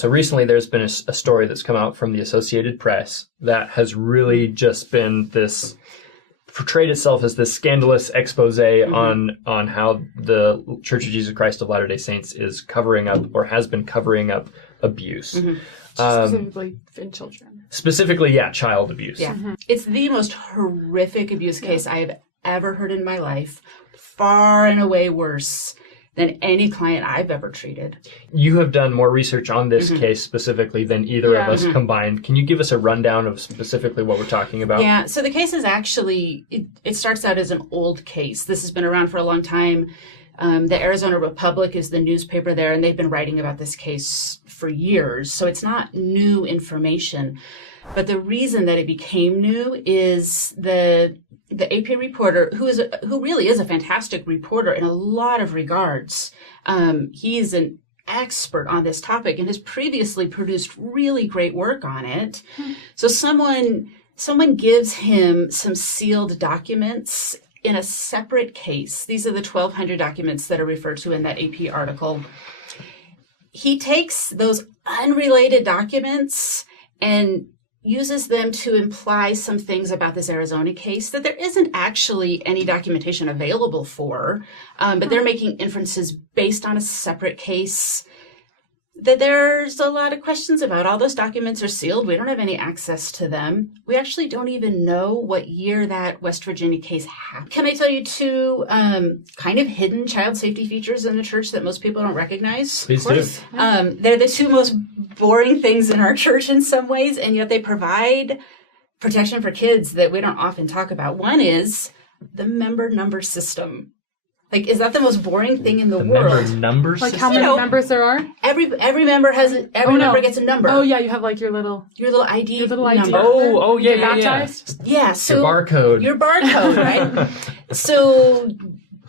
So recently there's been a story that's come out from the Associated Press that has really just been this, portrayed itself as this scandalous expose on how the Church of Jesus Christ of Latter-day Saints is covering up, or has been covering up, abuse. Specifically in children. Specifically, child abuse. Yeah. It's the most horrific abuse case I have ever heard in my life. Far and away worse than any client I've ever treated. You have done more research on this case specifically than either of us combined. Can you give us a rundown of specifically what we're talking about? Yeah, so the case is actually, it starts out as an old case. This has been around for a long time. The Arizona Republic is the newspaper there, and they've been writing about this case for years. So it's not new information. But the reason that it became new is the AP reporter, who really is a fantastic reporter in a lot of regards. He is an expert on this topic and has previously produced really great work on it. So someone gives him some sealed documents in a separate case. These are the 1,200 documents that are referred to in that AP article. He takes those unrelated documents and uses them to imply some things about this Arizona case that there isn't actually any documentation available for, but they're making inferences based on a separate case that there's a lot of questions about. All those documents are sealed. We don't have any access to them. We actually don't even know what year that West Virginia case happened. Can I tell you two kind of hidden child safety features in the church that most people don't recognize? Please do. They're the two most boring things in our church in some ways, and yet they provide protection for kids that we don't often talk about. One is the member number system. Like, is that the most boring thing in the world? Member number Like system? how many members there are? Every member has member gets a number. Oh yeah, you have like your little ID. Your little ID. number. Oh yeah, Get baptized? Yeah. So your barcode. Your barcode, right? So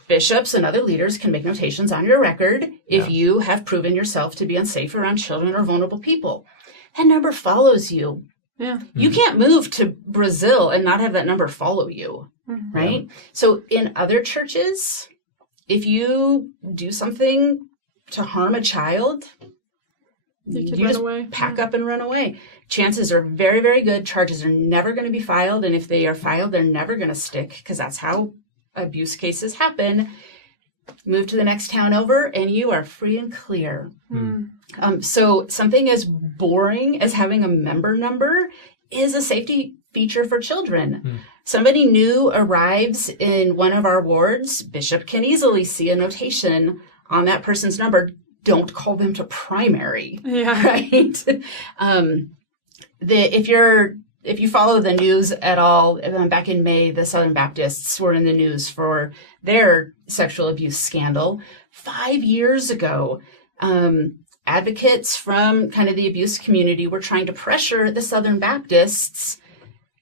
bishops and other leaders can make notations on your record if you have proven yourself to be unsafe around children or vulnerable people. That number follows you. Yeah. You can't move to Brazil and not have that number follow you, right? So in other churches, if you do something to harm a child, you just pack up and run away. Chances are very, very good. Charges are never going to be filed. And if they are filed, they're never going to stick, because that's how abuse cases happen. Move to the next town over and you are free and clear. So something as boring as having a member number is a safety feature for children. Somebody new arrives in one of our wards, Bishop can easily see a notation on that person's number. Don't call them to primary, right? If you follow the news at all, back in May, the Southern Baptists were in the news for their sexual abuse scandal. 5 years ago, advocates from kind of the abuse community were trying to pressure the Southern Baptists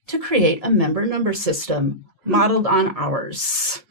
to create a member number system modeled on ours.